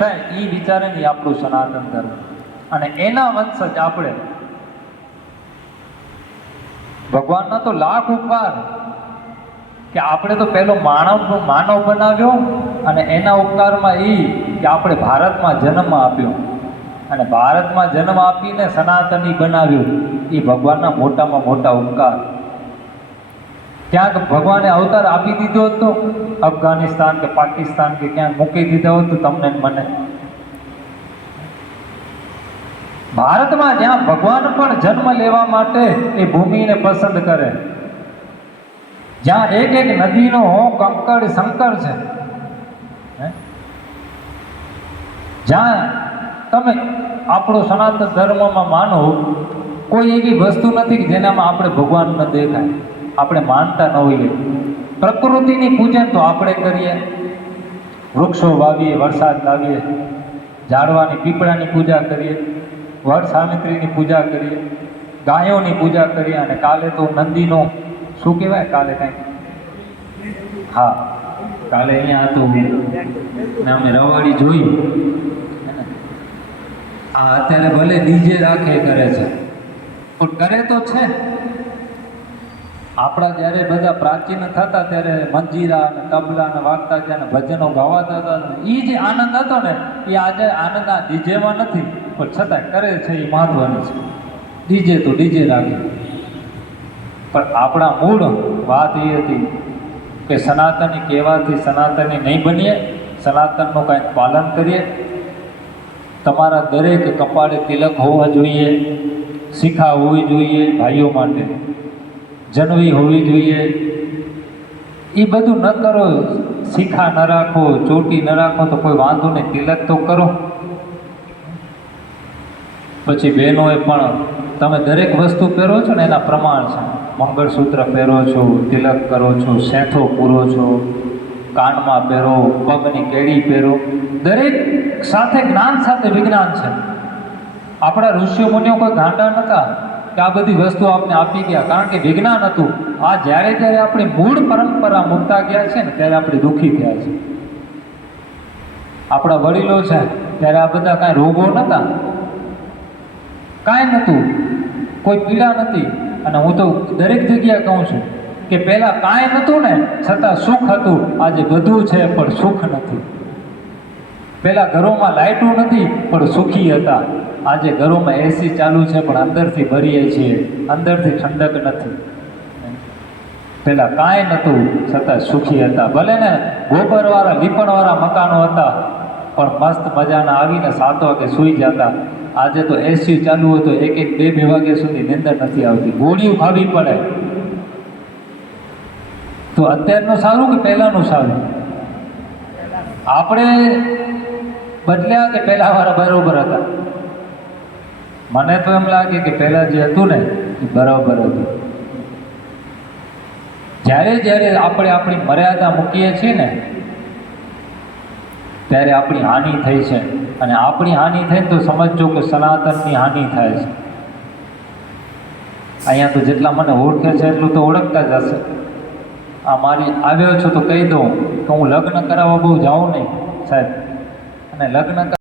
થાય એ વિચારે નહીં આપણું સનાતન ધર્મ, અને એના વંશજ આપણે. ભગવાનના તો લાખ ઉપકાર કે આપણે તો પહેલો માનવ બનાવ્યો, અને એના ઉપકારમાં એ કે આપણે ભારતમાં જન્મ આપ્યો, અને ભારતમાં જન્મ આપીને સનાતની બનાવ્યું. એ ભગવાનના મોટામાં મોટા ઉપકાર. ક્યાંક ભગવાને અવતાર આપી દીધો હતો અફઘાનિસ્તાન કે પાકિસ્તાન કે ક્યાંક મૂકી દીધો હતો તમને મને. ભારતમાં જ્યાં ભગવાન પણ જન્મ લેવા માટે એ ભૂમિને પસંદ કરે, જ્યાં એક એક નદીનો કંકડ શંકર છે, જ્યાં તમે આપણો સનાતન ધર્મમાં માનો કોઈ એવી વસ્તુ નથી કે જેનામાં આપણે ભગવાન ન દેખાય, આપણે માનતા ન હોઈએ. પ્રકૃતિની પૂજન તો આપણે કરીએ, વૃક્ષો વાવીએ, વરસાદ લાવીએ, ઝાડવાની પીપળાની પૂજા કરીએ, વડ સાવિત્રીની પૂજા કરીએ, ગાયોની પૂજા કરીએ, અને કાલે તો નંદીનો શું કહેવાય કાલે કાંઈ, હા કાલે અહીંયા હતું ને અમે રવાડી જોઈ. આ અત્યારે ભલે ડીજે રાખે કરે છે પણ કરે તો છે. આપણા જ્યારે બધા પ્રાચીન થતા ત્યારે મંજીરા અને તબલા ને વાગતા ત્યારે ભજનો ગવાતા હતા, એ જે આનંદ હતો ને એ આજે આનંદ આ ડીજેમાં નથી, પણ છતાં કરે છે એ મહત્વની છે. ડીજે તો ડીજે રાખે, પણ આપણા મૂળ વાત એ હતી કે સનાતની કહેવાથી સનાતની નહીં બનીએ, સનાતનનું કાંઈક પાલન કરીએ. તમારા દરેક કપાળે તિલક હોવા જોઈએ, શિખા હોવી જોઈએ ભાઈઓ માટે, જનવી હોવી જોઈએ. એ બધું ન કરો, શિખા ન રાખો, ચોટી ન રાખો તો કોઈ વાંધો નહીં, તિલક તો કરો. પછી બહેનોએ પણ તમે દરેક વસ્તુ પહેરો છો ને એના પ્રમાણ છે. મંગળસૂત્ર પહેરો છો, તિલક કરો છો, સેંથો પૂરો છો, કાનમાં પહેરો, પગની કેડી પહેરો, દરેક સાથે જ્ઞાન સાથે વિજ્ઞાન છે. આપણા ઋષિઓ મુનિઓ કોઈ ગાંડા નહોતા કે આ બધી વસ્તુ આપણે આપી ગયા, કારણ કે વિજ્ઞાન હતું. આ જ્યારે જ્યારે આપણી મૂળ પરંપરા મૂકતા ગયા છે ને ત્યારે આપણે દુઃખી થયા છે. આપણા વડીલો છે ત્યારે આ બધા કાંઈ રોગો નહોતા, કાંઈ નહોતું, કોઈ પીડા નથી. અને હું તો દરેક જગ્યાએ કહું છું કે પહેલાં કાંઈ નહોતું ને છતાં સુખ હતું, આજે બધું છે પણ સુખ નથી. પહેલાં ઘરોમાં લાઇટો નથી પણ સુખી હતા, આજે ઘરોમાં એસી ચાલુ છે પણ અંદરથી ભરીએ છીએ, અંદરથી ઠંડક નથી. પહેલાં કાંઈ નહોતું છતાં સુખી હતા. ભલે ને ગોબરવાળા લીપણવાળા મકાનો હતા પણ મસ્ત મજાના આવીને 7 વાગે સૂઈ જતા. આજે તો એસી ચાલુ હોય તો 1-2 વાગ્યા સુધી નિંદર નથી આવતી, ગોળીઓ ખાવી પડે. તો અત્યારનું સારું કે પહેલાંનું સારું? આપણે બદલ્યા કે પહેલાં વાળા બરાબર હતા? મને તો એમ લાગે કે પહેલાં જે હતું ને એ બરાબર હતું. જ્યારે જ્યારે આપણે આપણી મર્યાદા મૂકીએ છીએ ને ત્યારે આપણી હાનિ થઈ છે, અને આપણી હાનિ થઈ તો સમજજો કે સનાતનની હાનિ થાય છે. અહીંયા તો જેટલા મને ઓળખે છે એટલું તો ઓળખતા જ હશે. આ મારી આવ્યો છો તો કહી દઉં કે હું લગ્ન કરાવવા બહુ જાઉં નહીં સાહેબ, અને લગ્ન